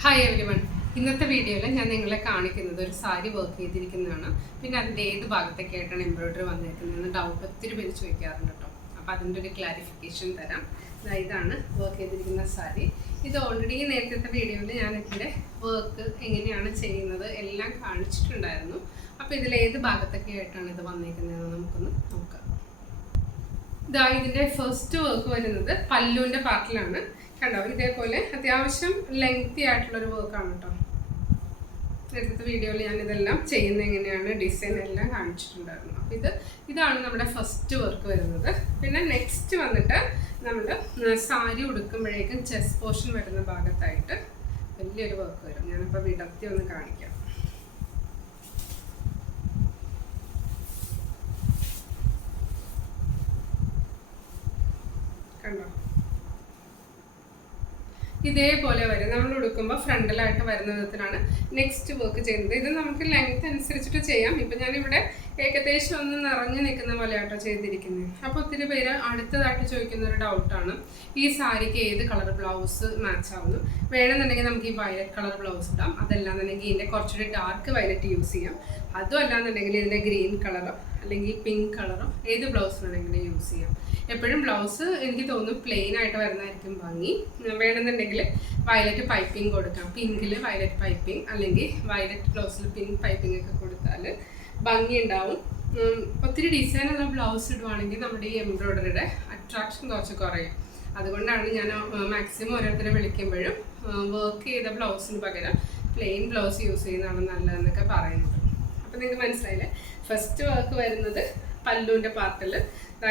Hi everyone. ഇന്നത്തെ വീഡിയോയിൽ ഞാൻ നിങ്ങളെ കാണിക്കുന്നത് ഒരു സാരി വർക്ക് ചെയ്തിരിക്കുന്നതാണ്. പിന്നെ അതിൻ്റെ ഏത് ഭാഗത്തേക്കായിട്ടാണ് എംബ്രോയിഡറി വന്നിരിക്കുന്നതെന്ന് ഡൗട്ട് ഒത്തിരി പേര് ചോദിക്കാറുണ്ട് കേട്ടോ. അപ്പോൾ അതിൻ്റെ ഒരു ക്ലാരിഫിക്കേഷൻ തരാം. ഇതാണ് വർക്ക് ചെയ്തിരിക്കുന്ന സാരി. ഇത് ഓൾറെഡി നേരത്തെ വീഡിയോയിൽ ഞാൻ ഇതിൻ്റെ വർക്ക് എങ്ങനെയാണ് ചെയ്യുന്നത് എല്ലാം കാണിച്ചിട്ടുണ്ടായിരുന്നു. അപ്പോൾ ഇതിലേത് ഭാഗത്തൊക്കെയായിട്ടാണ് ഇത് വന്നിരിക്കുന്നതെന്ന് നമുക്കൊന്ന് നോക്കാം. ഇതിൻ്റെ ഫസ്റ്റ് വർക്ക് വരുന്നത് പല്ലുവിൻ്റെ പാർട്ടിലാണ്. കണ്ടോ, ഇതേപോലെ അത്യാവശ്യം ലെങ്തി ആയിട്ടുള്ളൊരു വർക്കാണ് കേട്ടോ. നേരത്തെ വീഡിയോയിൽ ഞാൻ ഇതെല്ലാം ചെയ്യുന്നത് എങ്ങനെയാണ് ഡിസൈൻ എല്ലാം കാണിച്ചിട്ടുണ്ടായിരുന്നു. അപ്പോൾ ഇതാണ് നമ്മുടെ ഫസ്റ്റ് വർക്ക് വരുന്നത്. പിന്നെ നെക്സ്റ്റ് വന്നിട്ട് നമ്മൾ സാരി ഉടുക്കുമ്പോഴേക്കും ചെസ്റ്റ് പോർഷൻ വരുന്ന ഭാഗത്തായിട്ട് വലിയൊരു വർക്ക് വരും. ഞാനിപ്പോൾ വിടർത്തി ഒന്ന് കാണിക്കാം. കണ്ടോ, ഇതേപോലെ വരും. നമ്മൾ ഉടുക്കുമ്പോൾ ഫ്രണ്ടിലായിട്ട് വരുന്ന വിധത്തിലാണ് നെക്സ്റ്റ് വർക്ക് ചെയ്യുന്നത്. ഇത് നമുക്ക് ലെങ്ത് അനുസരിച്ചിട്ട് ചെയ്യാം. ഇപ്പം ഞാനിവിടെ ഏകദേശം ഒന്ന് നിറഞ്ഞു നിൽക്കുന്ന പോലെയാട്ടോ ചെയ്തിരിക്കുന്നത്. അപ്പോൾ ഒത്തിരി പേര് അടുത്തതായിട്ട് ചോദിക്കുന്ന ഒരു ഡൗട്ടാണ്, ഈ സാരിക്ക് ഏത് കളർ ബ്ലൗസ് മാച്ച് ആവുന്നു? വേണമെന്നുണ്ടെങ്കിൽ നമുക്ക് ഈ വയലറ്റ് കളർ ബ്ലൗസ് ഇടാം. അതല്ലാന്നുണ്ടെങ്കിൽ ഇതിൻ്റെ കുറച്ചുകൂടി ഡാർക്ക് വയലറ്റ് യൂസ് ചെയ്യാം. അതും അല്ലാന്നുണ്ടെങ്കിൽ ഇതിൻ്റെ ഗ്രീൻ കളറോ അല്ലെങ്കിൽ പിങ്ക് കളറോ ഏത് ബ്ലൗസ് വേണമെങ്കിലും യൂസ് ചെയ്യാം. എപ്പോഴും ബ്ലൗസ് എനിക്ക് തോന്നുന്നു പ്ലെയിൻ ആയിട്ട് വരുന്നതായിരിക്കും ഭംഗി. വേണമെന്നുണ്ടെങ്കിൽ വയലറ്റ് പൈപ്പിംഗ് കൊടുക്കാം. പിങ്കിൽ വയലറ്റ് പൈപ്പിംഗ് അല്ലെങ്കിൽ വയലറ്റ് ബ്ലൗസിൽ പിങ്ക് പൈപ്പിംഗ് ഒക്കെ കൊടുത്താൽ ഭംഗി ഉണ്ടാവും. ഒത്തിരി ഡിസൈനുള്ള ബ്ലൗസ് ഇടുവാണെങ്കിൽ നമ്മുടെ ഈ എംബ്രോയിഡറിയുടെ അട്രാക്ഷൻ കുറച്ച് കുറയും. അതുകൊണ്ടാണ് ഞാൻ മാക്സിമം ഓരോരുത്തരെ വിളിക്കുമ്പോഴും വർക്ക് ചെയ്ത ബ്ലൗസിന് പകരം പ്ലെയിൻ ബ്ലൗസ് യൂസ് ചെയ്യുന്നതാണ് നല്ലതെന്നൊക്കെ പറയുന്നത്. അപ്പോൾ നിങ്ങൾക്ക് മനസ്സിലായില്ലേ? ഫസ്റ്റ് വർക്ക് വരുന്നത് പല്ലുവിൻ്റെ പാർട്ടിൽ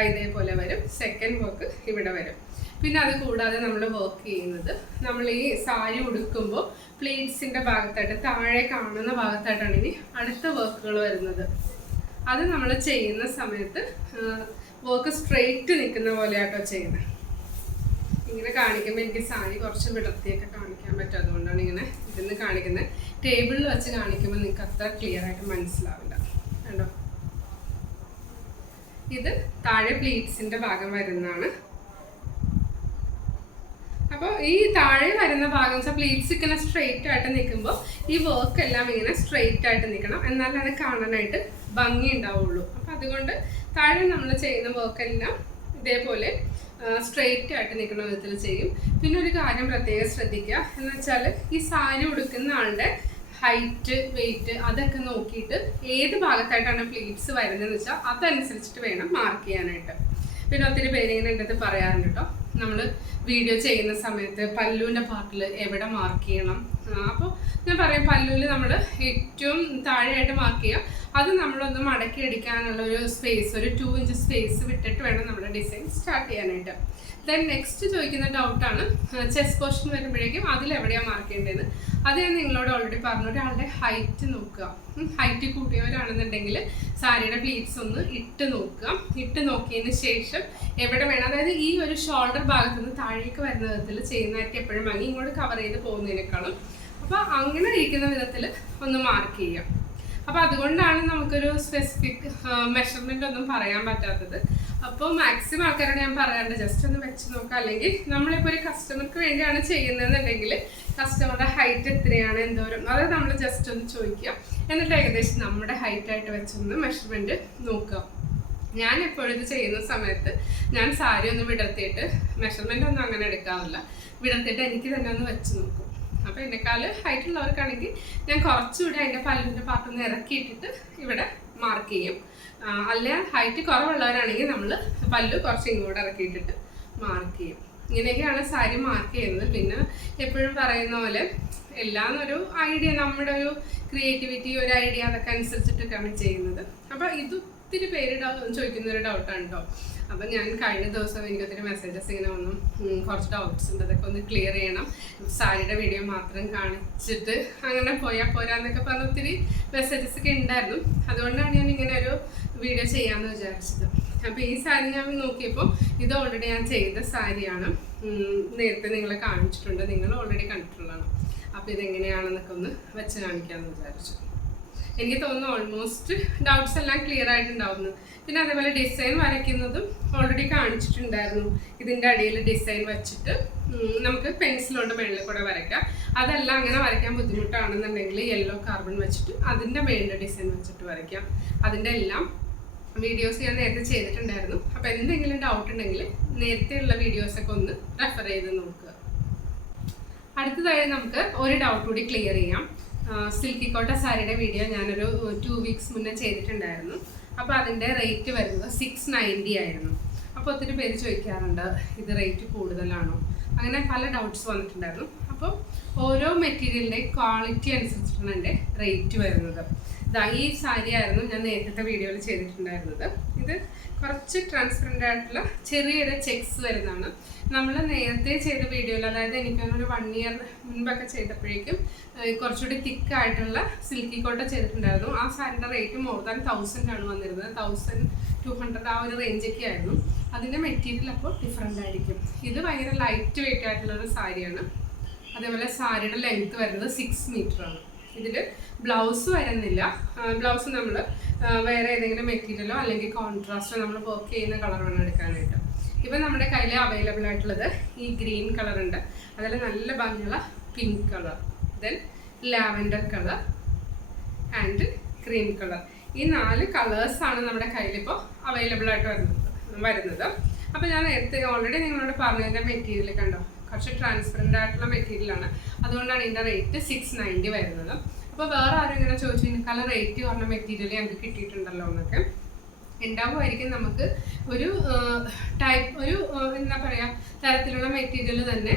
ഇതേപോലെ വരും. സെക്കൻഡ് വർക്ക് ഇവിടെ വരും. പിന്നെ അത് കൂടാതെ നമ്മൾ വർക്ക് ചെയ്യുന്നത്, നമ്മൾ ഈ സാരി ഉടുക്കുമ്പോൾ പ്ലീറ്റ്സിൻ്റെ ഭാഗത്തായിട്ട് താഴെ കാണുന്ന ഭാഗത്തായിട്ടാണ് ഇനി അടുത്ത വർക്കുകൾ വരുന്നത്. അത് നമ്മൾ ചെയ്യുന്ന സമയത്ത് വർക്ക് സ്ട്രെയിറ്റ് നിൽക്കുന്ന പോലെയാട്ടോ ചെയ്യുന്നത്. ഇങ്ങനെ കാണിക്കുമ്പോൾ എനിക്ക് സാരി കുറച്ച് വിടർത്തിയൊക്കെ കാണിക്കാൻ പറ്റും. അതുകൊണ്ടാണ് ഇങ്ങനെ ഇതിന്ന് കാണിക്കുന്നത്. ടേബിളിൽ വെച്ച് കാണിക്കുമ്പോൾ നിങ്ങൾക്ക് അത്ര ക്ലിയർ ആയിട്ട് മനസ്സിലാവില്ല. കണ്ടോ, ഇത് താഴെ പ്ലീറ്റ്സിൻ്റെ ഭാഗം വരുന്നതാണ്. അപ്പോൾ ഈ താഴെ വരുന്ന ഭാഗം വെച്ചാൽ പ്ലീറ്റ്സ് ഇങ്ങനെ സ്ട്രെയിറ്റ് ആയിട്ട് നിൽക്കുമ്പോൾ ഈ വർക്ക് എല്ലാം ഇങ്ങനെ സ്ട്രെയിറ്റ് ആയിട്ട് നിൽക്കണം, എന്നാലാണ് കാണാനായിട്ട് ഭംഗി ഉണ്ടാവുള്ളൂ. അപ്പം അതുകൊണ്ട് താഴെ നമ്മൾ ചെയ്യുന്ന വർക്കെല്ലാം ഇതേപോലെ സ്ട്രെയിറ്റ് ആയിട്ട് നിൽക്കുന്ന വിധത്തിൽ ചെയ്യും. പിന്നെ ഒരു കാര്യം പ്രത്യേകം ശ്രദ്ധിക്കുക എന്ന് വെച്ചാൽ, ഈ സാരി ഉടുക്കുന്ന ആളുടെ ഹൈറ്റ്, വെയിറ്റ് അതൊക്കെ നോക്കിയിട്ട് ഏത് ഭാഗത്തായിട്ടാണ് പ്ലീറ്റ്സ് വരുന്നതെന്ന് വെച്ചാൽ അതനുസരിച്ചിട്ട് വേണം മാർക്ക് ചെയ്യാനായിട്ട്. പിന്നെ ഒത്തിരി പേര് ഇങ്ങനെ എൻ്റെ അടുത്ത് പറയാറുണ്ട് കേട്ടോ, നമ്മൾ വീഡിയോ ചെയ്യുന്ന സമയത്ത് പല്ലുവിൻ്റെ പാർട്ടിൽ എവിടെ മാർക്ക് ചെയ്യണം. അപ്പോൾ ഞാൻ പറയും, പല്ലുവിൽ നമ്മൾ ഏറ്റവും താഴെയായിട്ട് മാർക്ക് ചെയ്യുക. അത് നമ്മളൊന്ന് മടക്കി അടിക്കാനുള്ള ഒരു സ്പേസ്, ഒരു 2 ഇഞ്ച് സ്പേസ് വിട്ടിട്ട് വേണം നമ്മുടെ ഡിസൈൻ സ്റ്റാർട്ട് ചെയ്യാനായിട്ട്. ദെൻ നെക്സ്റ്റ് ചോദിക്കുന്ന ഡൗട്ടാണ്, ചെസ്റ്റ് പോർഷൻ വരുമ്പോഴേക്കും അതിലെവിടെയാണ് മാർക്ക് ചെയ്യേണ്ടത്. അത് ഞാൻ നിങ്ങളോട് ഓൾറെഡി പറഞ്ഞു. ഒരാളുടെ ഹൈറ്റ് നോക്കുക. ഹൈറ്റ് കൂട്ടിയവരാണെന്നുണ്ടെങ്കിൽ സാരിയുടെ പ്ലീറ്റ്സ് ഒന്ന് ഇട്ട് നോക്കുക. ഇട്ട് നോക്കിയതിന് ശേഷം എവിടെ വേണം, അതായത് ഈ ഒരു ഷോൾഡർ ഭാഗത്ത് നിന്ന് താഴേക്ക് വരുന്ന വിധത്തിൽ ചെയ്യുന്നതായിരിക്കും എപ്പോഴും ഭംഗി, ഇങ്ങോട്ട് കവർ ചെയ്ത് പോകുന്നതിനേക്കാളും. അപ്പോൾ അങ്ങനെ ഇരിക്കുന്ന വിധത്തിൽ ഒന്ന് മാർക്ക് ചെയ്യാം. അപ്പോൾ അതുകൊണ്ടാണ് നമുക്കൊരു സ്പെസിഫിക് മെഷർമെൻ്റ് ഒന്നും പറയാൻ പറ്റാത്തത്. അപ്പോൾ മാക്സിമം ആൾക്കാരോട് ഞാൻ പറയാറുണ്ട്, ജസ്റ്റ് ഒന്ന് വെച്ച് നോക്കാം. അല്ലെങ്കിൽ നമ്മളിപ്പോൾ ഒരു കസ്റ്റമർക്ക് വേണ്ടിയാണ് ചെയ്യുന്നതെന്നുണ്ടെങ്കിൽ കസ്റ്റമറുടെ ഹൈറ്റ് എത്രയാണ്, എന്തോരം, അത് നമ്മൾ ജസ്റ്റ് ഒന്ന് ചോദിക്കുക. എന്നിട്ട് ഏകദേശം നമ്മുടെ ഹൈറ്റായിട്ട് വെച്ചൊന്ന് മെഷർമെൻറ്റ് നോക്കുക. ഞാൻ എപ്പോഴും ഇത് ചെയ്യുന്ന സമയത്ത് ഞാൻ സാരി ഒന്ന് വിടർത്തിയിട്ട്, മെഷർമെൻ്റ് ഒന്നും അങ്ങനെ എടുക്കാറില്ല, വിടർത്തിയിട്ട് എനിക്ക് തന്നെ ഒന്ന് വെച്ച് നോക്കും. അപ്പോൾ എന്നെക്കാൾ ഹൈറ്റ് ഉള്ളവർക്കാണെങ്കിൽ ഞാൻ കുറച്ചുകൂടി അതിൻ്റെ പല്ലിൻ്റെ പാർട്ടൊന്ന് ഇറക്കിയിട്ടിട്ട് ഇവിടെ മാർക്ക് ചെയ്യും. അല്ല ഹൈറ്റ് കുറവുള്ളവരാണെങ്കിൽ നമ്മൾ പല്ല് കുറച്ച് ഇങ്ങോട്ട് ഇറക്കിയിട്ടിട്ട് മാർക്ക് ചെയ്യും. ഇങ്ങനെയൊക്കെയാണ് സാരി മാർക്ക് ചെയ്യുന്നത്. പിന്നെ എപ്പോഴും പറയുന്ന പോലെ എല്ലാം ഒരു ഐഡിയ, നമ്മുടെ ഒരു ക്രിയേറ്റിവിറ്റി, ഒരു ഐഡിയ അതൊക്കെ അനുസരിച്ചിട്ടൊക്കെയാണ് ചെയ്യുന്നത്. അപ്പോൾ ഇത് ഒത്തിരി പേര് ചോദിക്കുന്നൊരു ഡൗട്ടാണ് കേട്ടോ. അപ്പം ഞാൻ കഴിഞ്ഞ ദിവസം എനിക്ക് ഒത്തിരി മെസ്സേജസ് ഇങ്ങനെ വന്നു, കുറച്ച് ഡൗട്ട്സ് ഉണ്ട്, അതൊക്കെ ഒന്ന് ക്ലിയർ ചെയ്യണം, സാരിയുടെ വീഡിയോ മാത്രം കാണിച്ചിട്ട് അങ്ങനെ പോയാൽ പോരാന്നൊക്കെ പറഞ്ഞ് ഒത്തിരി മെസ്സേജസ് ഒക്കെ ഉണ്ടായിരുന്നു. അതുകൊണ്ടാണ് ഞാൻ ഇങ്ങനെ ഒരു വീഡിയോ ചെയ്യാമെന്ന് വിചാരിച്ചത്. അപ്പോൾ ഈ സാരി ഞാൻ നോക്കിയപ്പോൾ ഇത് ഓൾറെഡി ഞാൻ ചെയ്ത സാരിയാണ്. നേരത്തെ നിങ്ങളെ കാണിച്ചിട്ടുണ്ട്, നിങ്ങൾ ഓൾറെഡി കണ്ടിട്ടുള്ളതാണ്. അപ്പോൾ ഇതെങ്ങനെയാണെന്നൊക്കെ ഒന്ന് വെച്ച് കാണിക്കാമെന്ന് വിചാരിച്ചു. എനിക്ക് തോന്നുന്നു ഓൾമോസ്റ്റ് ഡൗട്ട്സ് എല്ലാം ക്ലിയർ ആയിട്ടുണ്ടാവുന്നു. പിന്നെ അതേപോലെ ഡിസൈൻ വരയ്ക്കുന്നതും ഓൾറെഡി കാണിച്ചിട്ടുണ്ടായിരുന്നു. ഇതിൻ്റെ അടിയിൽ ഡിസൈൻ വെച്ചിട്ട് നമുക്ക് പെൻസിലോണ്ട് മേളിൽ കൂടെ വരയ്ക്കാം. അതല്ല അങ്ങനെ വരയ്ക്കാൻ ബുദ്ധിമുട്ടാണെന്നുണ്ടെങ്കിൽ യെല്ലോ കാർബൺ വെച്ചിട്ട് അതിൻ്റെ മേളിൽ ഡിസൈൻ വെച്ചിട്ട് വരയ്ക്കാം. അതിൻ്റെ എല്ലാം വീഡിയോസ് ഞാൻ നേരത്തെ ചെയ്തിട്ടുണ്ടായിരുന്നു. അപ്പോൾ എന്തെങ്കിലും ഡൗട്ട് ഉണ്ടെങ്കിൽ നേരത്തെയുള്ള വീഡിയോസൊക്കെ ഒന്ന് റെഫർ ചെയ്ത് നോക്കുക. അടുത്തതായി നമുക്ക് ഒരു ഡൗട്ട് കൂടി ക്ലിയർ ചെയ്യാം. സിൽക്കി കോട്ട സാരിയുടെ വീഡിയോ ഞാനൊരു 2 വീക്സ് മുന്നേ ചെയ്തിട്ടുണ്ടായിരുന്നു. അപ്പോൾ അതിൻ്റെ റേറ്റ് വരുന്നത് 690 ആയിരുന്നു. അപ്പോൾ ഒത്തിരി പേര് ചോദിക്കാറുണ്ട് ഇത് റേറ്റ് കൂടുതലാണോ, അങ്ങനെ പല ഡൗട്ട്സ് വന്നിട്ടുണ്ടായിരുന്നു. അപ്പോൾ ഓരോ മെറ്റീരിയലിൻ്റെ ക്വാളിറ്റി അനുസരിച്ചിട്ടാണ് എൻ്റെ റേറ്റ് വരുന്നത്. ഈ സാരി ആയിരുന്നു ഞാൻ നേരത്തെ വീഡിയോയിൽ ചെയ്തിട്ടുണ്ടായിരുന്നത്. ഇത് കുറച്ച് ട്രാൻസ്പെറൻ്റ് ആയിട്ടുള്ള ചെറിയൊരു ചെക്സ് വരുന്നതാണ്. നമ്മൾ നേരത്തെ ചെയ്ത വീഡിയോയിൽ, അതായത് എനിക്കൊരു 1 ഇയർ മുൻപൊക്കെ ചെയ്തപ്പോഴേക്കും കുറച്ചുകൂടി തിക്കായിട്ടുള്ള സിൽക്കി കോട്ട ചെയ്തിട്ടുണ്ടായിരുന്നു. ആ സാരിയുടെ റേറ്റ് മോർ ദാൻ 1000 ആണ് വന്നിരുന്നത്. 1200 ആ ഒരു റേഞ്ചൊക്കെ ആയിരുന്നു. അതിൻ്റെ മെറ്റീരിയൽ അപ്പോൾ ഡിഫറെൻ്റ് ആയിരിക്കും. ഇത് ഭയങ്കര ലൈറ്റ് വെയിറ്റ് ആയിട്ടുള്ളൊരു സാരിയാണ്. അതേപോലെ സാരിയുടെ ലെങ്ത്ത് വരുന്നത് 6 മീറ്ററാണ്. ഇതിൽ ബ്ലൗസ് വരുന്നില്ല. ബ്ലൗസ് നമ്മൾ വേറെ ഏതെങ്കിലും മെറ്റീരിയലോ അല്ലെങ്കിൽ കോൺട്രാസ്റ്റോ നമ്മൾ വർക്ക് ചെയ്യുന്ന കളർ വേണം എടുക്കാനായിട്ട്. ഇപ്പം നമ്മുടെ കയ്യിൽ അവൈലബിൾ ആയിട്ടുള്ളത് ഈ ഗ്രീൻ കളർ ഉണ്ട്, അതിൽ നല്ല ഭംഗിയുള്ള pink colour, then lavender colour and cream colour. ഈ 4 കളേഴ്സാണ് നമ്മുടെ കയ്യിലിപ്പോൾ അവൈലബിൾ ആയിട്ട് വരുന്നത്. അപ്പോൾ ഞാൻ നേരത്തെ ഓൾറെഡി നിങ്ങളോട് പറഞ്ഞതിൻ്റെ മെറ്റീരിയൽ കണ്ടോ, കുറച്ച് ട്രാൻസ്പെറൻ്റ് ആയിട്ടുള്ള മെറ്റീരിയലാണ്. അതുകൊണ്ടാണ് ഇതിൻ്റെ റേറ്റ് 690 വരുന്നത്. അപ്പോൾ വേറെ ആരും ഇങ്ങനെ ചോദിച്ചു ഇതിനേക്കാൾ റേറ്റ് കുറഞ്ഞ മെറ്റീരിയൽ ഞങ്ങൾക്ക് കിട്ടിയിട്ടുണ്ടല്ലോ എന്നൊക്കെ ഉണ്ടാവുമായിരിക്കും. നമുക്ക് ഒരു എന്താ പറയുക തരത്തിലുള്ള മെറ്റീരിയൽ തന്നെ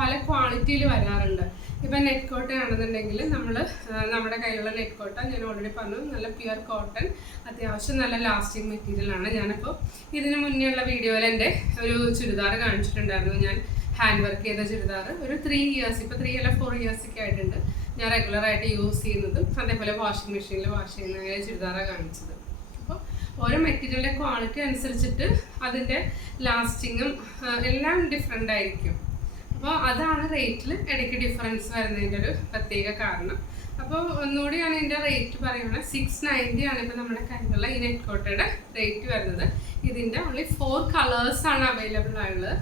പല ക്വാളിറ്റിയിൽ വരാറുണ്ട്. ഇപ്പം നെറ്റ് കോട്ട ആണെന്നുണ്ടെങ്കിൽ നമ്മുടെ കയ്യിലുള്ള നെറ്റ് കോട്ട ഞാൻ ഓൾറെഡി പറഞ്ഞു, നല്ല പ്യുവർ കോട്ടൺ, അത്യാവശ്യം നല്ല ലാസ്റ്റിംഗ് മെറ്റീരിയലാണ്. ഞാനിപ്പോൾ ഇതിന് മുന്നേ ഉള്ള വീഡിയോയിൽ എൻ്റെ ഒരു ചുരിദാർ കാണിച്ചിട്ടുണ്ടായിരുന്നു. ഞാൻ ഹാൻഡ് വർക്ക് ചെയ്ത ചുരിദാർ ഒരു 3 ഇയേഴ്സ്, ഇപ്പോൾ 3 അല്ല 4 ഇയേഴ്സൊക്കെ ആയിട്ടുണ്ട് ഞാൻ റെഗുലറായിട്ട് യൂസ് ചെയ്യുന്നതും. അതേപോലെ വാഷിംഗ് മെഷീനിൽ വാഷ് ചെയ്യുന്ന ചുരിദാറാണ് കാണിച്ചത്. അപ്പോൾ ഓരോ മെറ്റീരിയലിൻ്റെ ക്വാളിറ്റി അനുസരിച്ചിട്ട് അതിൻ്റെ ലാസ്റ്റിങ്ങും എല്ലാം ഡിഫറെൻ്റ് ആയിരിക്കും. അപ്പോൾ അതാണ് റേറ്റിൽ ഇടയ്ക്ക് ഡിഫറൻസ് വരുന്നതിൻ്റെ ഒരു പ്രത്യേക കാരണം. അപ്പോൾ ഒന്നുകൂടി ഞാൻ ഇതിൻ്റെ റേറ്റ് പറയുകയാണ്, 690 ആണ് ഇപ്പോൾ നമ്മുടെ കയ്യിലുള്ള ഈ നെറ്റ് കോട്ടയുടെ റേറ്റ് വരുന്നത്. ഇതിൻ്റെ ഓൺലി 4 കളേഴ്സാണ് അവൈലബിൾ ആയുള്ളത്.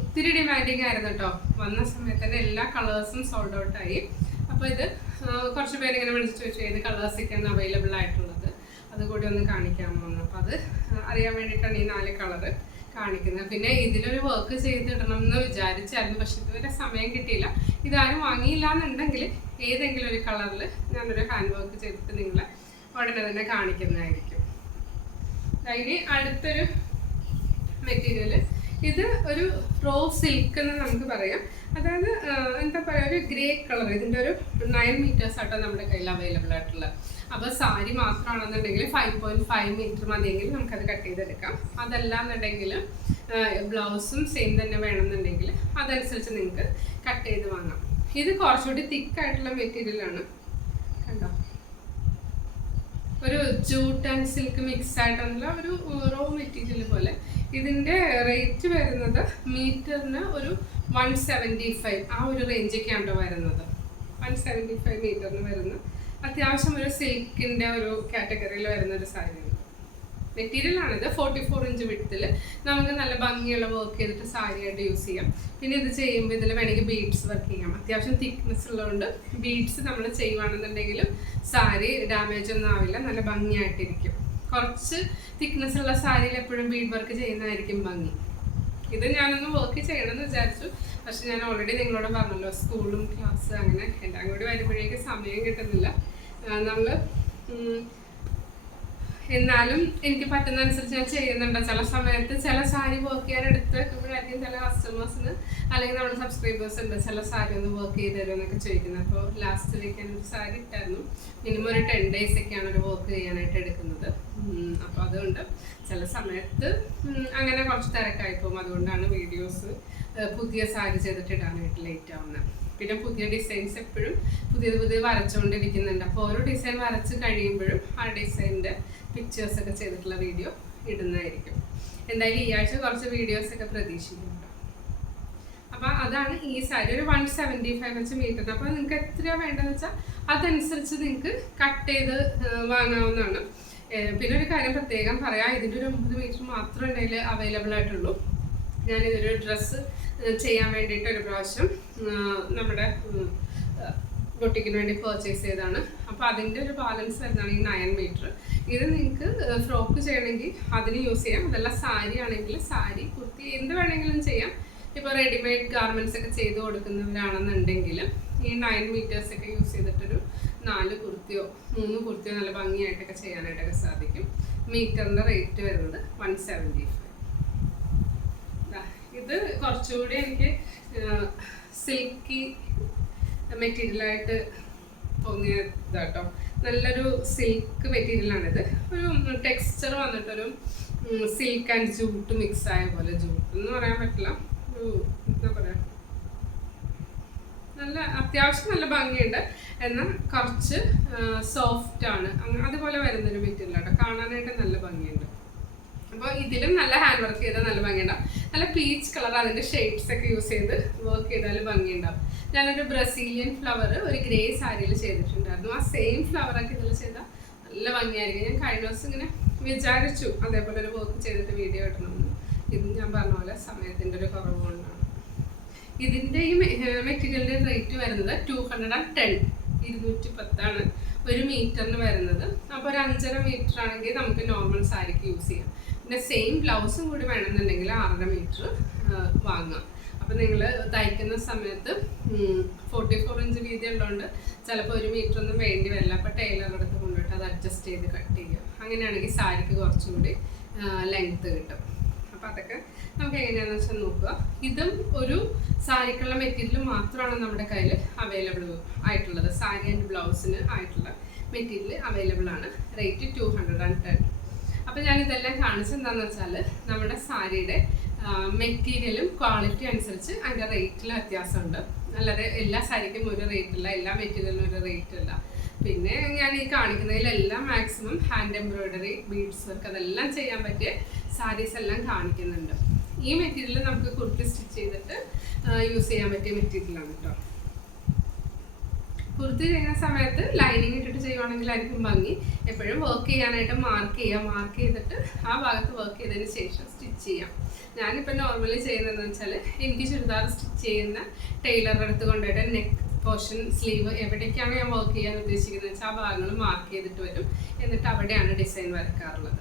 ഒത്തിരി ഡിമാൻഡിങ് ആയിരുന്നു കേട്ടോ. വന്ന സമയത്ത് തന്നെ എല്ലാ കളേഴ്സും സോൾഡ് ഔട്ടായി. അപ്പോൾ ഇത് കുറച്ച് പേര് ഇങ്ങനെ വിളിച്ച് ചോദിച്ചു ഏത് കളേഴ്സൊക്കെയാണ് അവൈലബിൾ ആയിട്ടുള്ളത്, അതുകൂടി ഒന്ന് കാണിക്കാമോ എന്ന്. അപ്പോൾ അത് അറിയാൻ വേണ്ടിയിട്ടാണ് ഈ 4 കളറ് കാണിക്കുന്നത്. പിന്നെ ഇതിലൊരു വർക്ക് ചെയ്തിടണം എന്ന് വിചാരിച്ചായിരുന്നു, പക്ഷെ ഇതുവരെ സമയം കിട്ടിയില്ല. ഇതാരും വാങ്ങിയില്ല എന്നുണ്ടെങ്കിൽ ഏതെങ്കിലും ഒരു കളറിൽ ഞാനൊരു ഹാൻഡ് വർക്ക് ചെയ്തിട്ട് നിങ്ങളെ ഉടനെ തന്നെ കാണിക്കുന്നതായിരിക്കും. ഇനി അടുത്തൊരു മെറ്റീരിയൽ, ഇത് ഒരു റോ സിൽക്ക് എന്ന് നമുക്ക് പറയാം. അതായത് എന്താ പറയുക, ഒരു ഗ്രേ കളർ. ഇതിൻ്റെ ഒരു 9 മീറ്റേഴ്സ് ആട്ടോ നമ്മുടെ കയ്യിൽ അവൈലബിൾ ആയിട്ടുള്ളത്. അപ്പോൾ സാരി മാത്രമാണെന്നുണ്ടെങ്കിൽ 5.5 മീറ്റർ മതിയെങ്കിൽ നമുക്കത് കട്ട് ചെയ്തെടുക്കാം. അതല്ല എന്നുണ്ടെങ്കിൽ ബ്ലൗസും സെയിം തന്നെ വേണമെന്നുണ്ടെങ്കിൽ അതനുസരിച്ച് നിങ്ങൾക്ക് കട്ട് ചെയ്ത് വാങ്ങാം. ഇത് കുറച്ചുകൂടി തിക്കായിട്ടുള്ള മെറ്റീരിയലാണ് കണ്ടോ, ഒരു ജൂട്ട് ആൻഡ് സിൽക്ക് മിക്സ് ആയിട്ടുള്ള ഒരു റോ മെറ്റീരിയൽ പോലെ. ഇതിൻ്റെ റേറ്റ് വരുന്നത് മീറ്ററിന് ഒരു 175 ആ ഒരു റേഞ്ചൊക്കെയാണ് വരുന്നത്. 175 മീറ്ററിന് വരുന്ന അത്യാവശ്യം ഒരു സിൽക്കിൻ്റെ ഒരു കാറ്റഗറിയിൽ വരുന്ന ഒരു സാരിയാണ്. മെറ്റീരിയലാണിത്. 44 ഇഞ്ച് വിഡ്ത്തിൽ നമുക്ക് നല്ല ഭംഗിയുള്ള വർക്ക് ചെയ്തിട്ട് സാരിയായിട്ട് യൂസ് ചെയ്യാം. പിന്നെ ഇത് ചെയ്യുമ്പോൾ ഇതിൽ വേണമെങ്കിൽ ബീഡ്സ് വർക്ക് ചെയ്യാം. അത്യാവശ്യം തിക്നെസ് ഉള്ളതുകൊണ്ട് ബീഡ്സ് നമ്മൾ ചെയ്യുകയാണെന്നുണ്ടെങ്കിലും സാരി ഡാമേജ് ഒന്നും ആവില്ല, നല്ല ഭംഗിയായിട്ടിരിക്കും. കുറച്ച് തിക്നെസ് ഉള്ള സാരിയിൽ എപ്പോഴും ബീഡ് വർക്ക് ചെയ്യുന്നതായിരിക്കും ഭംഗി. ഇത് ഞാനൊന്ന് വർക്ക് ചെയ്യണമെന്ന് വിചാരിച്ചു, പക്ഷെ ഞാൻ ഓൾറെഡി നിങ്ങളോട് പറഞ്ഞല്ലോ സ്കൂളും ക്ലാസ് അങ്ങനെ എല്ലാം കൂടി വരുമ്പോഴേക്ക് സമയം കിട്ടുന്നില്ല. നമ്മൾ എന്നാലും എനിക്ക് പറ്റുന്ന അനുസരിച്ച് ഞാൻ ചെയ്യുന്നുണ്ട്. ചില സമയത്ത് ചില സാരി വർക്ക് ചെയ്യാൻ എടുത്ത് വെക്കുമ്പോഴായിരിക്കും ചില കസ്റ്റമേഴ്സിന് അല്ലെങ്കിൽ നമ്മുടെ സബ്സ്ക്രൈബേഴ്സ് ഉണ്ട് ചില സാരി ഒന്ന് വർക്ക് ചെയ്ത് തരുമോ എന്നൊക്കെ ചോദിക്കുന്നത്. അപ്പോൾ ലാസ്റ്റിലേക്ക് ഞാനൊരു സാരി ഇട്ടായിരുന്നു. മിനിമം ഒരു 10 days ഒക്കെയാണ് ഒരു വർക്ക് ചെയ്യാനായിട്ട് എടുക്കുന്നത്. അപ്പോൾ അതുകൊണ്ട് ചില സമയത്ത് അങ്ങനെ കുറച്ച് തിരക്കായി പോകും. അതുകൊണ്ടാണ് വീഡിയോസ് പുതിയ സാരി ചെയ്തിട്ട് ഇടാനായിട്ട് ലേറ്റ് ആവുന്നത്. പിന്നെ പുതിയ ഡിസൈൻസ് എപ്പോഴും പുതിയത് വരച്ചുകൊണ്ടിരിക്കുന്നുണ്ട്. അപ്പോൾ ഓരോ ഡിസൈൻ വരച്ച് കഴിയുമ്പോഴും ആ ഡിസൈനിൻ്റെ പിക്ചേഴ്സൊക്കെ ചെയ്തിട്ടുള്ള വീഡിയോ ഇടുന്നതായിരിക്കും. എന്തായാലും ഈ ആഴ്ച കുറച്ച് വീഡിയോസൊക്കെ പ്രതീക്ഷിക്കുന്നുണ്ട്. അപ്പോൾ അതാണ് ഈ സാരി. ഒരു 175 വെച്ച് മീറ്ററിന്. അപ്പോൾ നിങ്ങൾക്ക് എത്രയാണ് വേണ്ടതെന്ന് വെച്ചാൽ അതനുസരിച്ച് നിങ്ങൾക്ക് കട്ട് ചെയ്ത് വാങ്ങാവുന്നതാണ്. പിന്നെ ഒരു കാര്യം പ്രത്യേകം പറയാം, ഇതിൻ്റെ ഒരു 9 മീറ്റർ മാത്രമേ എൻ്റെ അവൈലബിൾ ആയിട്ടുള്ളൂ. ഞാനിതൊരു ഡ്രസ്സ് ചെയ്യാൻ വേണ്ടിയിട്ട് ഒരു പ്രാവശ്യം നമ്മുടെ ബൊട്ടിക്കിന് വേണ്ടി പർച്ചേസ് ചെയ്തതാണ്. അപ്പോൾ അതിൻ്റെ ഒരു ബാലൻസ് വരുന്നതാണ് ഈ 9 മീറ്റർ. ഇത് നിങ്ങൾക്ക് ഫ്രോക്ക് ചെയ്യണമെങ്കിൽ അതിന് യൂസ് ചെയ്യാം. അതല്ല സാരി ആണെങ്കിൽ സാരി, കുർത്തി എന്ത് വേണമെങ്കിലും ചെയ്യാം. ഇപ്പോൾ റെഡിമെയ്ഡ് ഗാർമെൻറ്റ്സ് ഒക്കെ ചെയ്ത് കൊടുക്കുന്നവരാണെന്നുണ്ടെങ്കിൽ ഈ 9 മീറ്റേഴ്സൊക്കെ യൂസ് ചെയ്തിട്ടൊരു 4 കുർത്തിയോ 3 കുർത്തിയോ നല്ല ഭംഗിയായിട്ടൊക്കെ ചെയ്യാനായിട്ടൊക്കെ സാധിക്കും. മീറ്ററിൻ്റെ റേറ്റ് വരുന്നത് 175. ഇത് കുറച്ചുകൂടി എനിക്ക് സിൽക്കി മെറ്റീരിയലായിട്ട് തോന്നിയ ഇതാട്ടോ. നല്ലൊരു സിൽക്ക് മെറ്റീരിയലാണിത്. ഒരു ടെക്സ്ചർ വന്നിട്ടൊരു സിൽക്ക് ആൻഡ് ജൂട്ട് മിക്സ് ആയ പോലെ, ജൂട്ട് എന്ന് പറയാൻ പറ്റില്ല, ഒരു എന്താ പറയുക, നല്ല അത്യാവശ്യം നല്ല ഭംഗിയുണ്ട്. എന്നാൽ കുറച്ച് സോഫ്റ്റ് ആണ്. അതുപോലെ വരുന്നൊരു മെറ്റീരിയലാട്ടോ. കാണാനായിട്ട് നല്ല ഭംഗിയുണ്ട്. അപ്പോൾ ഇതിലും നല്ല ഹാൻഡ് വർക്ക് ചെയ്താൽ നല്ല ഭംഗിയുണ്ടാവും. നല്ല പീച്ച് കളർ അതിൻ്റെ ഷെയ്ഡ്സ് ഒക്കെ യൂസ് ചെയ്ത് വർക്ക് ചെയ്താൽ ഭംഗിയുണ്ടാവും. ഞാനൊരു ബ്രസീലിയൻ ഫ്ലവർ ഒരു ഗ്രേ സാരിയിൽ ചെയ്തിട്ടുണ്ടായിരുന്നു. ആ സെയിം ഫ്ലവറൊക്കെ ഇതിൽ ചെയ്താൽ നല്ല ഭംഗിയായിരിക്കും. ഞാൻ കഴിഞ്ഞ ദിവസം ഇങ്ങനെ വിചാരിച്ചു അതേപോലെ ഒരു വർക്ക് ചെയ്തിട്ട് വീഡിയോ ഇടണമെന്ന്. ഇത് ഞാൻ പറഞ്ഞ പോലെ സമയത്തിൻ്റെ ഒരു കുറവ് കൊണ്ടാണ്. ഇതിൻ്റെ ഈ മെറ്റീരിയലിൻ്റെ റേറ്റ് വരുന്നത് 210, 210 ഒരു മീറ്ററിന് വരുന്നത്. അപ്പോൾ ഒരു 5.5 മീറ്റർ ആണെങ്കിൽ നമുക്ക് നോർമൽ സാരിക്ക് യൂസ് ചെയ്യാം. പിന്നെ സെയിം ബ്ലൗസും കൂടി വേണമെന്നുണ്ടെങ്കിൽ 6.5 മീറ്റർ വാങ്ങാം. അപ്പോൾ നിങ്ങൾ തയ്ക്കുന്ന സമയത്ത് 44 ഇഞ്ച് വീതി ഉള്ളതുകൊണ്ട് ചിലപ്പോൾ 1 മീറ്റർ ഒന്നും വേണ്ടി വരില്ല. അപ്പോൾ ടൈലറുടെ അടുത്ത് കൊണ്ടുപോയിട്ട് അത് അഡ്ജസ്റ്റ് ചെയ്ത് കട്ട് ചെയ്യുക. അങ്ങനെയാണെങ്കിൽ സാരിക്ക് കുറച്ചുകൂടി ലെങ്ത്ത് കിട്ടും. അപ്പോൾ അതൊക്കെ നമുക്ക് എങ്ങനെയാണെന്ന് വെച്ചാൽ നോക്കുക. ഇതും ഒരു സാരിക്കുള്ള മെറ്റീരിയൽ മാത്രമാണ് നമ്മുടെ കയ്യിൽ അവൈലബിൾ ആയിട്ടുള്ളത്. സാരി ആൻഡ് ബ്ലൗസിന് ആയിട്ടുള്ള മെറ്റീരിയൽ അവൈലബിൾ ആണ്. റേറ്റ് 210. അപ്പോൾ ഞാനിതെല്ലാം കാണിച്ചത് എന്താണെന്ന് വെച്ചാൽ നമ്മുടെ സാരിയുടെ മെറ്റീരിയലും ക്വാളിറ്റി അനുസരിച്ച് അതിൻ്റെ റേറ്റിൽ വ്യത്യാസമുണ്ട്. അല്ലാതെ എല്ലാ സാരിക്കും ഒരു റേറ്റില്ല, എല്ലാ മെറ്റീരിയലിനും ഒരു റേറ്റില്ല. പിന്നെ ഞാൻ ഈ കാണിക്കുന്നതിലെല്ലാം maximum hand embroidery, beads work അതെല്ലാം ചെയ്യാൻ പറ്റിയ സാരീസ് എല്ലാം കാണിക്കുന്നുണ്ട്. ഈ മെറ്റീരിയൽ നമുക്ക് കുർത്തി സ്റ്റിച്ച് ചെയ്തിട്ട് യൂസ് ചെയ്യാൻ പറ്റിയ മെറ്റീരിയലാണ് കേട്ടോ. കുർത്തി ചെയ്യുന്ന സമയത്ത് ലൈനിങ് ഇട്ടിട്ട് ചെയ്യുവാണെങ്കിലായിരിക്കും ഭംഗി. എപ്പോഴും വർക്ക് ചെയ്യാനായിട്ട് മാർക്ക് ചെയ്തിട്ട് ആ ഭാഗത്ത് വർക്ക് ചെയ്തതിന് ശേഷം സ്റ്റിച്ച് ചെയ്യാം. ഞാനിപ്പോൾ നോർമലി ചെയ്യുന്നതെന്ന് വെച്ചാൽ എനിക്ക് ചുരിദാർ സ്റ്റിച്ച് ചെയ്യുന്ന ടൈലറുടെ അടുത്ത് കൊണ്ടുപോയിട്ട് നെക്ക് പോർഷൻ, സ്ലീവ് എവിടേക്കാണ് ഞാൻ വർക്ക് ചെയ്യാൻ ഉദ്ദേശിക്കുന്നത് വെച്ചാൽ ആ ഭാഗങ്ങൾ മാർക്ക് ചെയ്തിട്ട് വരും. എന്നിട്ട് അവിടെയാണ് ഡിസൈൻ വരക്കാറുള്ളത്.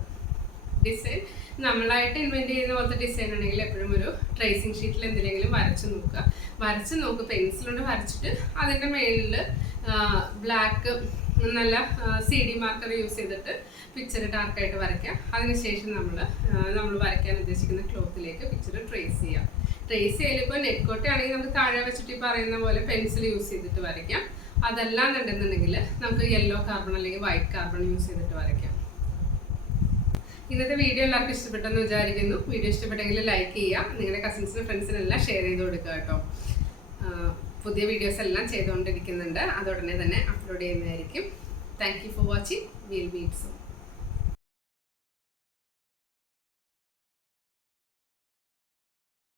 ഡിസൈൻ നമ്മളായിട്ട് ഇൻവെൻറ്റ് ചെയ്യുന്ന പോലത്തെ ഡിസൈൻ ആണെങ്കിൽ എപ്പോഴും ഒരു ട്രേസിങ് ഷീറ്റിൽ എന്തെങ്കിലും വരച്ച് നോക്ക്. പെൻസിലുകൊണ്ട് വരച്ചിട്ട് അതിൻ്റെ മേളിൽ ബ്ലാക്ക് നല്ല CD മാർക്കർ യൂസ് ചെയ്തിട്ട് പിക്ചർ ഡാർക്കായിട്ട് വരയ്ക്കാം. അതിനുശേഷം നമ്മൾ വരയ്ക്കാൻ ഉദ്ദേശിക്കുന്ന ക്ലോത്തിലേക്ക് പിക്ചർ ട്രേസ് ചെയ്യാം. ട്രേസ് ചെയ്യലിപ്പോൾ നെക്കോട്ട ആണെങ്കിൽ നമുക്ക് താഴെ വെച്ചിട്ട് ഈ പറയുന്ന പോലെ പെൻസിൽ യൂസ് ചെയ്തിട്ട് വരയ്ക്കാം. അതല്ലാന്നുണ്ടെന്നുണ്ടെങ്കിൽ നമുക്ക് യെല്ലോ കാർബൺ അല്ലെങ്കിൽ വൈറ്റ് കാർബൺ യൂസ് ചെയ്തിട്ട് വരയ്ക്കാം. ഇന്നത്തെ വീഡിയോ എല്ലാവർക്കും ഇഷ്ടപ്പെട്ടെന്ന് വിചാരിക്കുന്നു. വീഡിയോ ഇഷ്ടപ്പെട്ടെങ്കിൽ ലൈക്ക് ചെയ്യുക. നിങ്ങളുടെ കസിൻസിനും ഫ്രണ്ട്സിനെല്ലാം ഷെയർ ചെയ്ത് കൊടുക്കുക കേട്ടോ. പുതിയ വീഡിയോസ് എല്ലാം ചെയ്തുകൊണ്ടിരിക്കുന്നുണ്ട്. അതുടനെ തന്നെ അപ്ലോഡ് ചെയ്യുന്നതായിരിക്കും. Thank you for watching. Will meet soon.